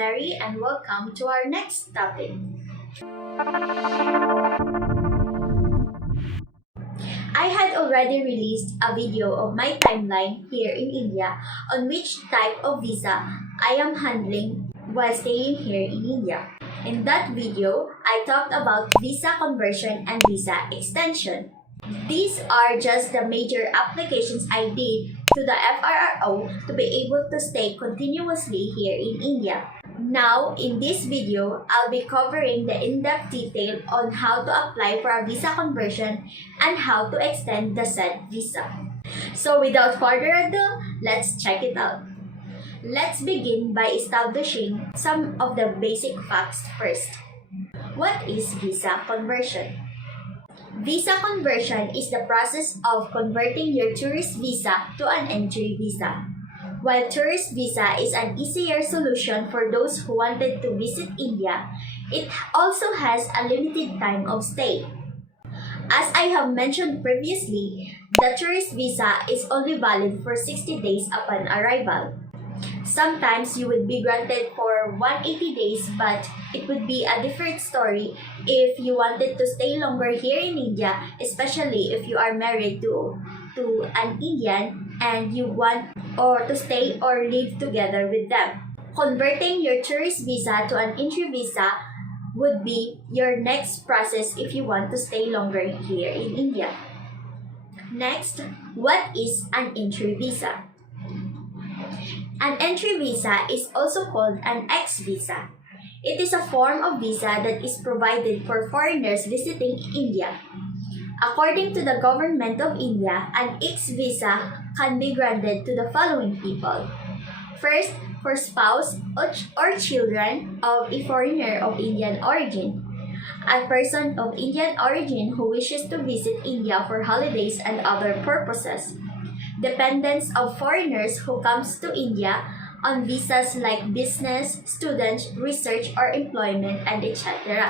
Rosemary and welcome to our next topic. I had already released a video of my timeline here in India on which type of visa I am handling while staying here in India. In that video, I talked about visa conversion and visa extension. These are just the major applications I did to the FRRO to be able to stay continuously here in India. Now, in this video, I'll be covering the in-depth detail on how to apply for a visa conversion and how to extend the said visa. So without further ado, let's check it out. Let's begin by establishing some of the basic facts first. What is visa conversion? Visa conversion is the process of converting your tourist visa to an entry visa. While tourist visa is an easier solution for those who wanted to visit India, it also has a limited time of stay. As I have mentioned previously, the tourist visa is only valid for 60 days upon arrival. Sometimes you would be granted for 180 days, but it would be a different story if you wanted to stay longer here in India, especially if you are married to an Indian and you want or to stay or live together with them. Converting your tourist visa to an entry visa would be your next process if you want to stay longer here in India. Next, what is an entry visa? An entry visa is also called an X visa. It is a form of visa that is provided for foreigners visiting India. According to the government of India, an X visa can be granted to the following people. First, for spouse or children of a foreigner of Indian origin. A person of Indian origin who wishes to visit India for holidays and other purposes. Dependents of foreigners who comes to India on visas like business, student, research, or employment, and etc.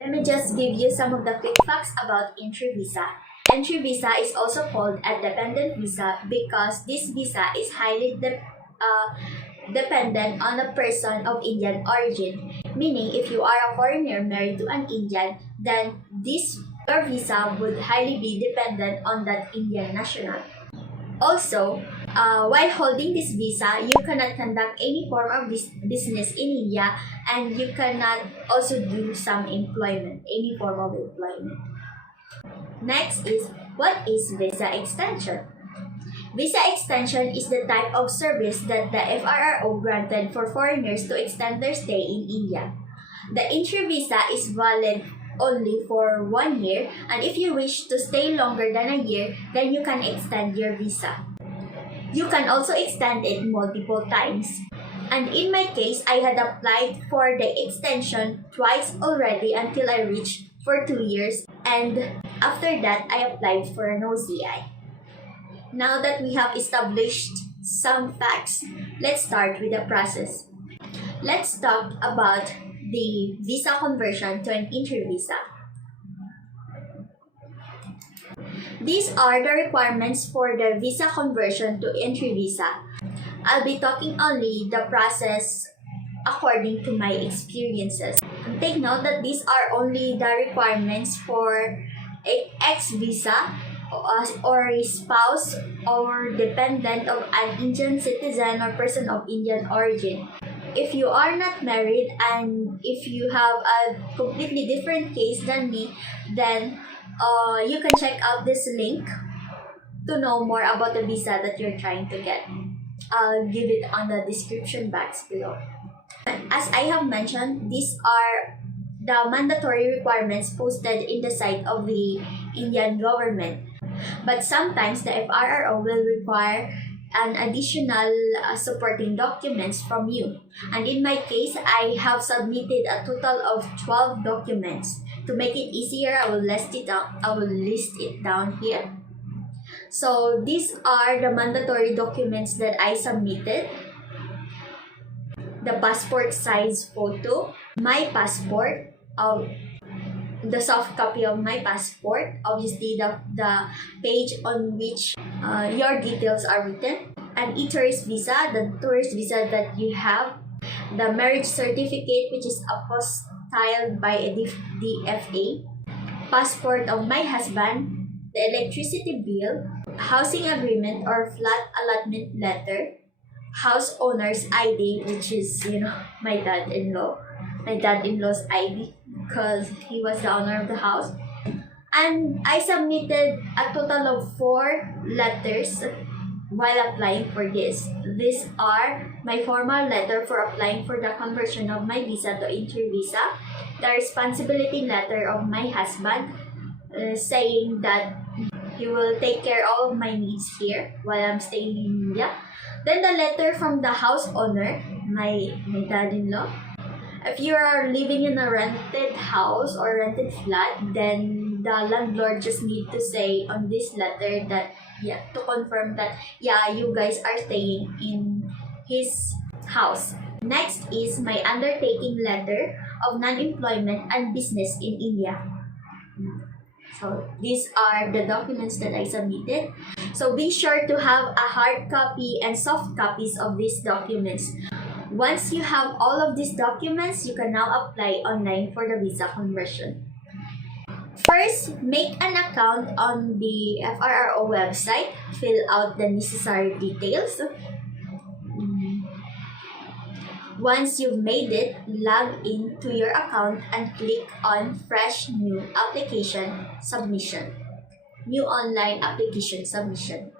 Let me just give you some of the quick facts about entry visa. Entry visa is also called a dependent visa because this visa is highly dependent on a person of Indian origin. Meaning, if you are a foreigner married to an Indian, then your visa would highly be dependent on that Indian national. Also, while holding this visa, you cannot conduct any form of business in India and you cannot also do some employment, any form of employment. Next is, what is visa extension? Visa extension is the type of service that the FRRO granted for foreigners to extend their stay in India. The entry visa is valid only for 1 year, and if you wish to stay longer than a year, then you can extend your visa. You can also extend it multiple times. And in my case, I had applied for the extension twice already until I reached for 2 years, and after that, I applied for an OCI. Now that we have established some facts, let's start with the process. Let's talk about the visa conversion to an entry visa. These are the requirements for the visa conversion to entry visa. I'll be talking only the process according to my experiences. And take note that these are only the requirements for a X visa or a spouse or dependent of an Indian citizen or person of Indian origin. If you are not married and if you have a completely different case than me, then you can check out this link to know more about the visa that you're trying to get. I'll give it on the description box below. As I have mentioned, these are the mandatory requirements posted in the site of the Indian government. But sometimes the FRRO will require an additional supporting documents from you. And in my case, I have submitted a total of 12 documents. To make it easier, I will list it down here. So these are the mandatory documents that I submitted. The passport size photo, my passport, the soft copy of my passport, obviously the page on which your details are written, an eTourist visa, the tourist visa that you have, the marriage certificate, which is apostille by a DFA, passport of my husband, the electricity bill, housing agreement or flat allotment letter, house owner's ID, which is, my dad-in-law's ID, because he was the owner of the house. And I submitted a total of 4 letters while applying for this. These are my formal letter for applying for the conversion of my visa to entry visa, the responsibility letter of my husband saying that he will take care of my needs here while I'm staying in India. Then the letter from the house owner, my dad-in-law. If you are living in a rented house or rented flat, then the landlord just need to say on this letter that, to confirm that, you guys are staying in his house. Next is my undertaking letter of non-employment and business in India. So these are the documents that I submitted. So be sure to have a hard copy and soft copies of these documents. Once you have all of these documents, you can now apply online for the visa conversion. First, make an account on the FRRO website. Fill out the necessary details. Once you've made it, log into your account and click on Fresh New Application Submission. New Online Application Submission.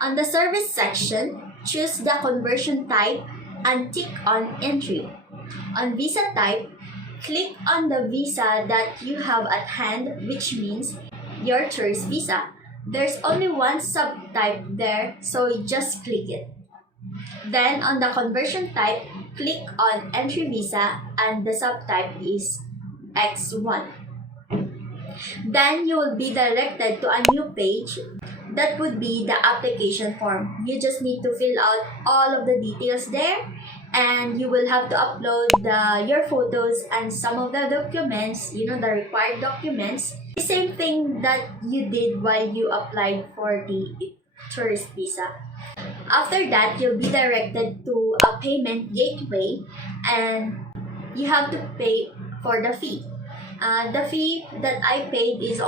On the service section, choose the conversion type and tick on Entry. On visa type, click on the visa that you have at hand, which means your tourist visa. There's only one subtype there, so just click it. Then on the conversion type, click on Entry Visa and the subtype is X1. Then you will be directed to a new page. That would be the application form. You just need to fill out all of the details there, and you will have to upload your photos and some of the documents, the required documents. The same thing that you did while you applied for the tourist visa. After that, you'll be directed to a payment gateway and you have to pay for the fee. The fee that I paid is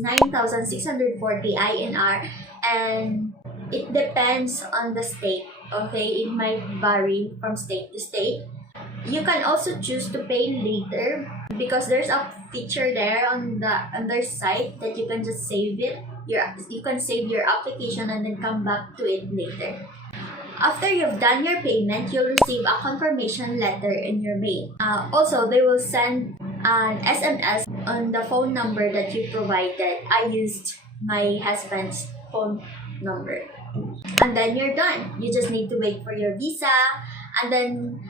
9,640 INR, and it depends on the state. Okay, it might vary from state to state. You can also choose to pay later because there's a feature there on the other site that you can just save it. You can save your application and then come back to it later. After you've done your payment, you'll receive a confirmation letter in your mail. Also, they will send an SMS on the phone number that you provided. I used my husband's phone number. And then you're done. You just need to wait for your visa, and then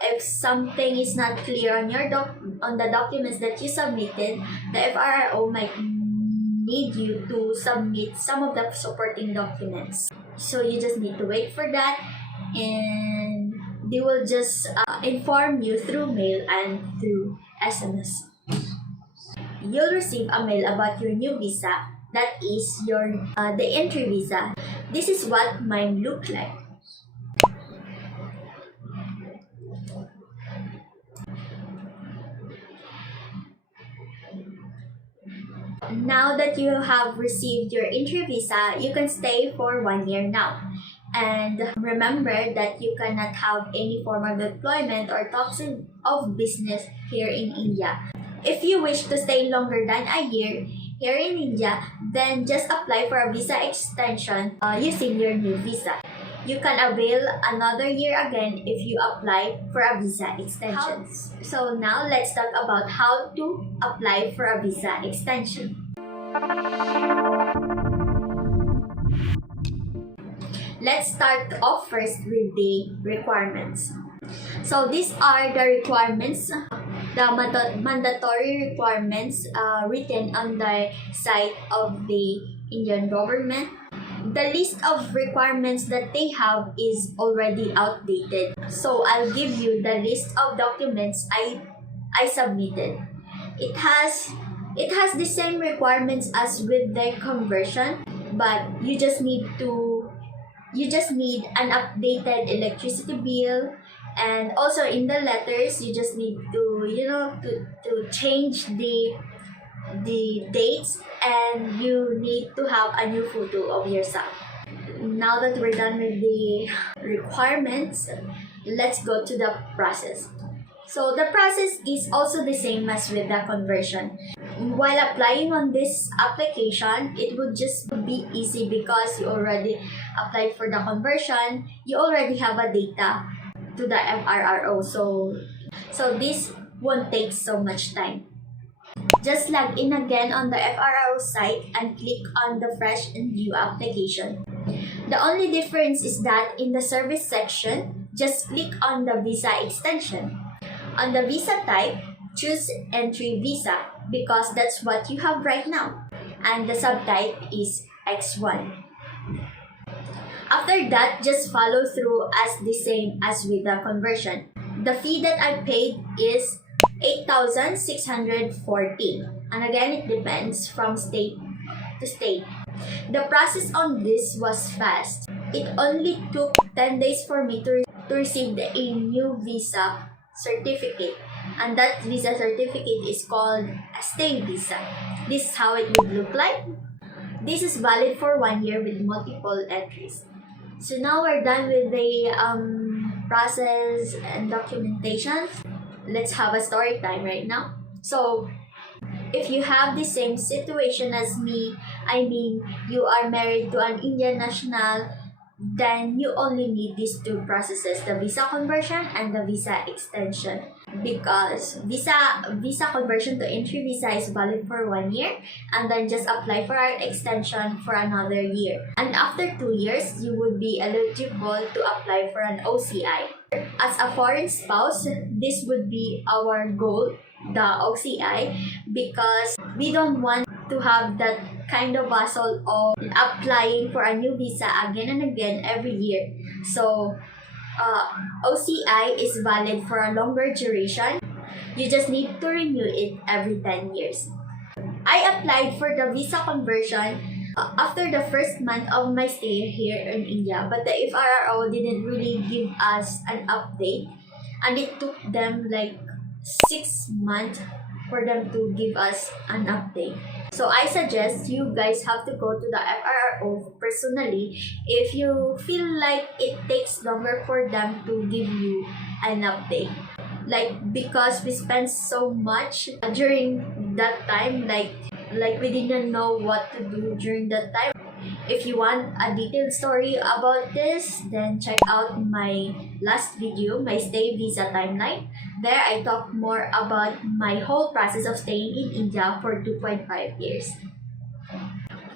if something is not clear on the documents that you submitted, the FRRO might need you to submit some of the supporting documents. So you just need to wait for that, and they will just inform you through mail and through SMS. You'll receive a mail about your new visa. That is the entry visa. This is what mine looked like. Now that you have received your entry visa, you can stay for 1 year now. And remember that you cannot have any form of employment or talks of business here in India. If you wish to stay longer than a year here in India, then just apply for a visa extension using your new visa. You can avail another year again if you apply for a visa extension. So now let's talk about how to apply for a visa extension. Let's start off first with the requirements. So these are the requirements, the mandatory requirements written on the site of the Indian government. The list of requirements that they have is already outdated. So I'll give you the list of documents I submitted. It has the same requirements as with the conversion, but you just need an updated electricity bill And also in the letters, you just need to, to change the dates, and you need to have a new photo of yourself. Now that we're done with the requirements, let's go to the process. So the process is also the same as with the conversion. While applying on this application, it would just be easy because you already applied for the conversion, you already have a data to the FRRO. So this won't take so much time. Just log in again on the FRRO site and click on the Fresh and New application. The only difference is that in the service section, just click on the visa extension. On the visa type, choose entry visa because that's what you have right now. And the subtype is X1. After that, just follow through as the same as with the conversion. The fee that I paid is 8,614. And again, it depends from state to state. The process on this was fast. It only took 10 days for me to receive a new visa certificate. And that visa certificate is called a stay visa. This is how it would look like. This is valid for 1 year with multiple entries. So now we're done with the process and documentation. Let's have a story time right now. So if you have the same situation as me, I mean you are married to an Indian national, then you only need these two processes, the visa conversion and the visa extension. Because visa conversion to entry visa is valid for 1 year, and then just apply for our extension for another year. And after 2 years, you would be eligible to apply for an OCI. As a foreign spouse, this would be our goal, the OCI, because we don't want to have that kind of hassle of applying for a new visa again and again every year. So OCI is valid for a longer duration. You just need to renew it every 10 years. I applied for the visa conversion after the first month of my stay here in India, but the FRRO didn't really give us an update, and it took them like 6 months for them to give us an update. So I suggest you guys have to go to the FRRO personally if you feel like it takes longer for them to give you an update. Like, because we spent so much during that time, like we didn't know what to do during that time. If you want a detailed story about this, then check out my last video, my stay visa timeline. There I talk more about my whole process of staying in India for 2.5 years.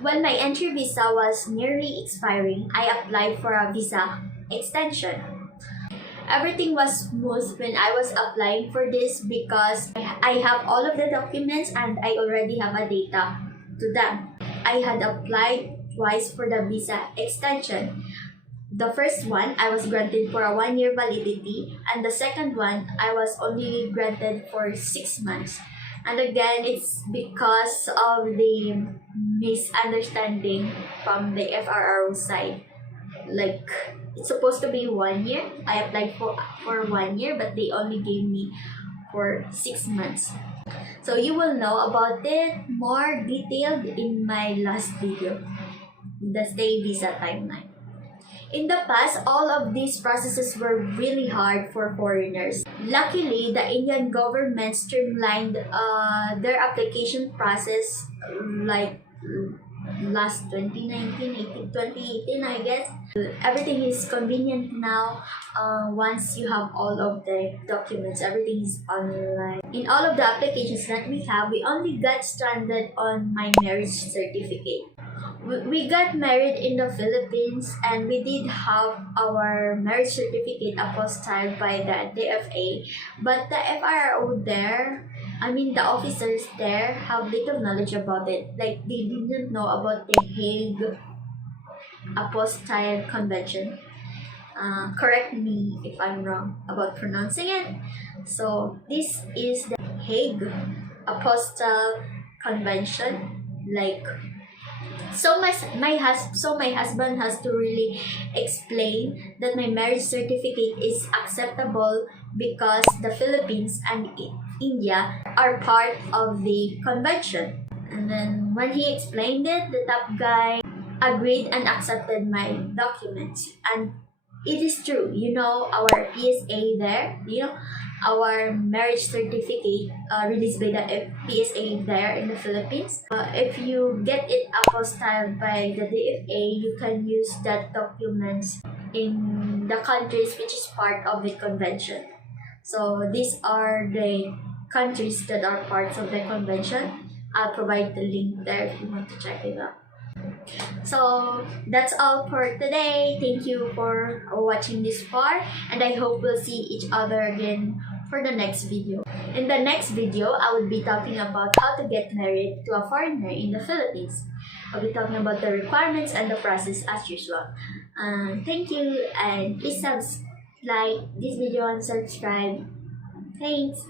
When my entry visa was nearly expiring, I applied for a visa extension. Everything was smooth when I was applying for this because I have all of the documents and I already have a data to them. I had applied twice for the visa extension. The first one, I was granted for a 1 year validity, and the second one, I was only granted for 6 months. And again, it's because of the misunderstanding from the FRRO side. Like, it's supposed to be 1 year. I applied for 1 year, but they only gave me for 6 months. So you will know about it more detailed in my last video, the stay visa timeline. In the past, all of these processes were really hard for foreigners. Luckily, the Indian government streamlined their application process like last 2018, I guess. Everything is convenient now. Once you have all of the documents, everything is online. In all of the applications that we have, we only got stranded on my marriage certificate. We got married in the Philippines, and we did have our marriage certificate apostille by the DFA, but the FRRO there, the officers there have little knowledge about it. Like, they didn't know about the Hague Apostille Convention. Correct me if I'm wrong about pronouncing it. So this is the Hague Apostille Convention. Like, my husband has to really explain that my marriage certificate is acceptable because the Philippines and India are part of the convention. And then when he explained it, the top guy agreed and accepted my documents. And it is true, our PSA there, our marriage certificate released by the PSA there in the Philippines. If you get it apostilled by the DFA, you can use that documents in the countries which is part of the convention. So these are the countries that are parts of the convention. I'll provide the link there if you want to check it out. So that's all for today. Thank you for watching this far, and I hope we'll see each other again for the next video. In the next video, I will be talking about how to get married to a foreigner in the Philippines. I'll be talking about the requirements and the process as usual. Thank you, and please like this video and subscribe. Thanks.